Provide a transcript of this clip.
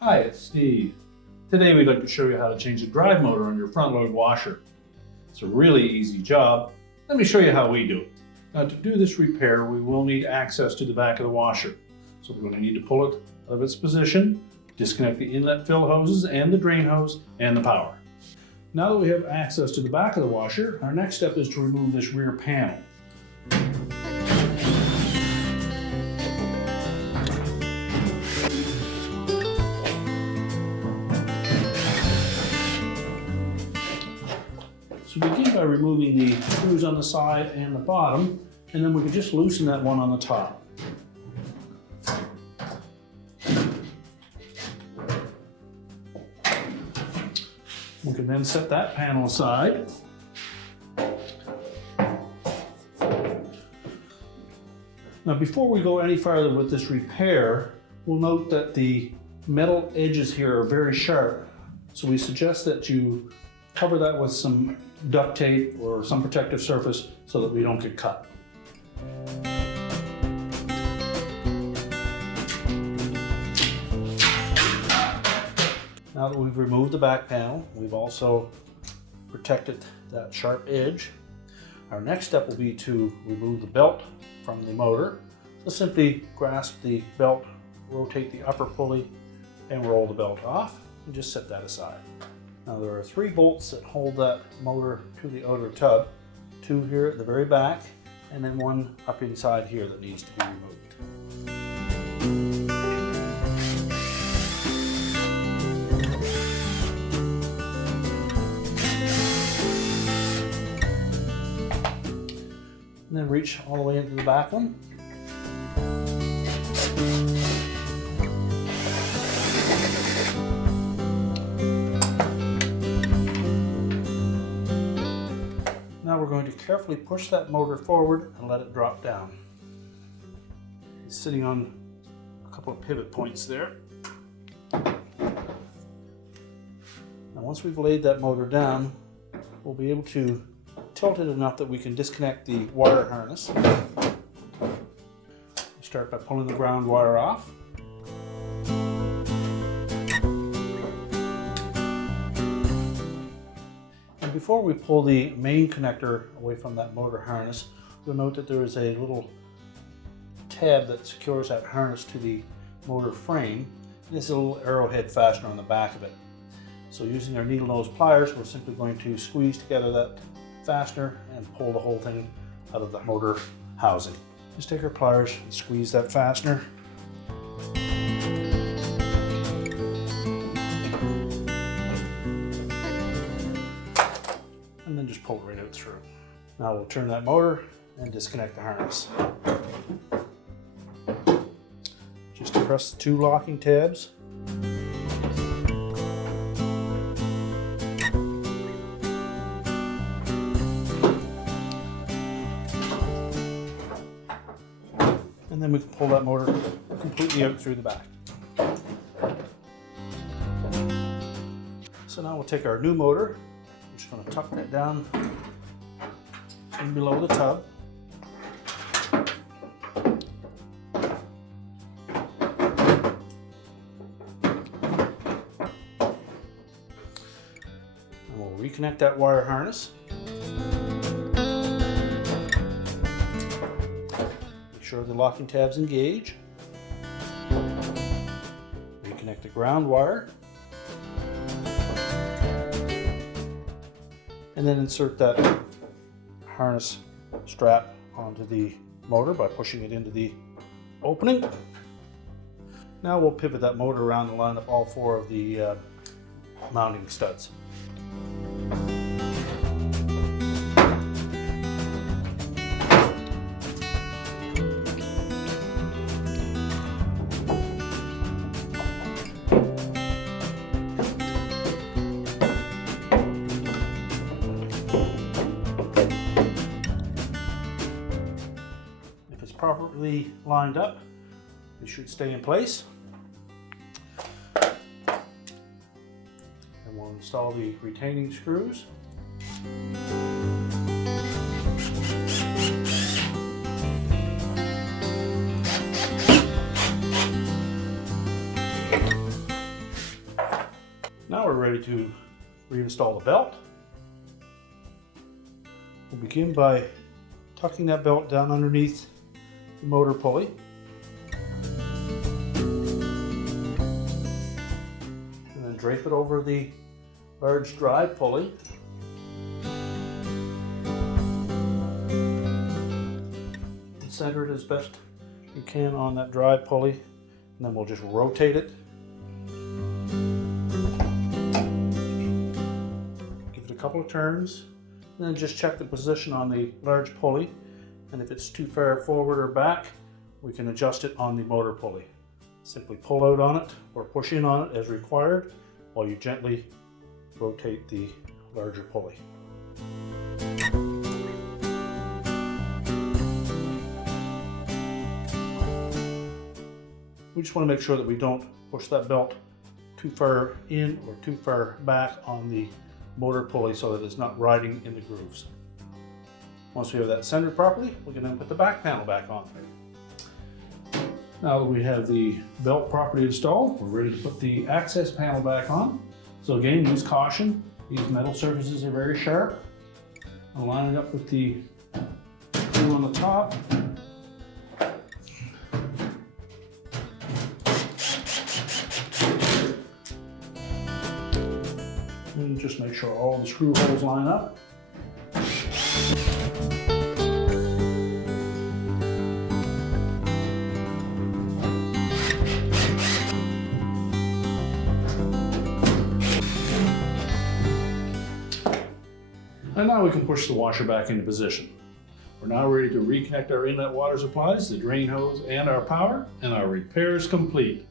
Hi, it's Steve. Today we'd like to show you how to change the drive motor on your front load washer. It's a really easy job. Let me show you how we do it. Now, to do this repair, we will need access to the back of the washer. So we're going to need to pull it out of its position, disconnect the inlet fill hoses and the drain hose and the power. Now that we have access to the back of the washer, our next step is to remove this rear panel. So begin by removing the screws on the side and the bottom, and then we can just loosen that one on the top. We can then set that panel aside. Now, before we go any farther with this repair, we'll note that the metal edges here are very sharp. So we suggest that you cover that with some duct tape or some protective surface so that we don't get cut. Now that we've removed the back panel, we've also protected that sharp edge. Our next step will be to remove the belt from the motor. So simply grasp the belt, rotate the upper pulley, and roll the belt off, and just set that aside. Now there are 3 bolts that hold that motor to the outer tub, 2 here at the very back, and then 1 up inside here that needs to be removed. And then reach all the way into the back one. Now we're going to carefully push that motor forward and let it drop down. It's sitting on a couple of pivot points there. Now once we've laid that motor down, we'll be able to tilt it enough that we can disconnect the wire harness. Start by pulling the ground wire off. And before we pull the main connector away from that motor harness, you'll note that there is a little tab that secures that harness to the motor frame. There's a little arrowhead fastener on the back of it. So using our needle nose pliers, we're simply going to squeeze together that fastener and pull the whole thing out of the motor housing. Just take our pliers and squeeze that fastener. And then just pull it right out through. Now we'll turn that motor and disconnect the harness. Just press the 2 locking tabs. And then we can pull that motor completely out through the back. So now we'll take our new motor. I'm just going to tuck that down in below the tub. And we'll reconnect that wire harness. Make sure the locking tabs engage. Reconnect the ground wire. And then insert that harness strap onto the motor by pushing it into the opening. Now we'll pivot that motor around and line up all 4 of the mounting studs. Properly lined up, it should stay in place. And we'll install the retaining screws. ready to reinstall the belt. We'll begin by tucking that belt down underneath the motor pulley. And then drape it over the large drive pulley. And center it as best you can on that drive pulley. And then we'll just rotate it. Give it a couple of turns. And then just check the position on the large pulley. And if it's too far forward or back, we can adjust it on the motor pulley. Simply pull out on it or push in on it as required while you gently rotate the larger pulley. We just want to make sure that we don't push that belt too far in or too far back on the motor pulley so that it's not riding in the grooves. Once we have that centered properly, we can then put the back panel back on. Now that we have the belt properly installed, we're ready to put the access panel back on. So again, use caution. These metal surfaces are very sharp. I'll line it up with the tool on the top. And just make sure all the screw holes line up. And now we can push the washer back into position. We're now ready to reconnect our inlet water supplies, the drain hose, and our power, and our repair is complete.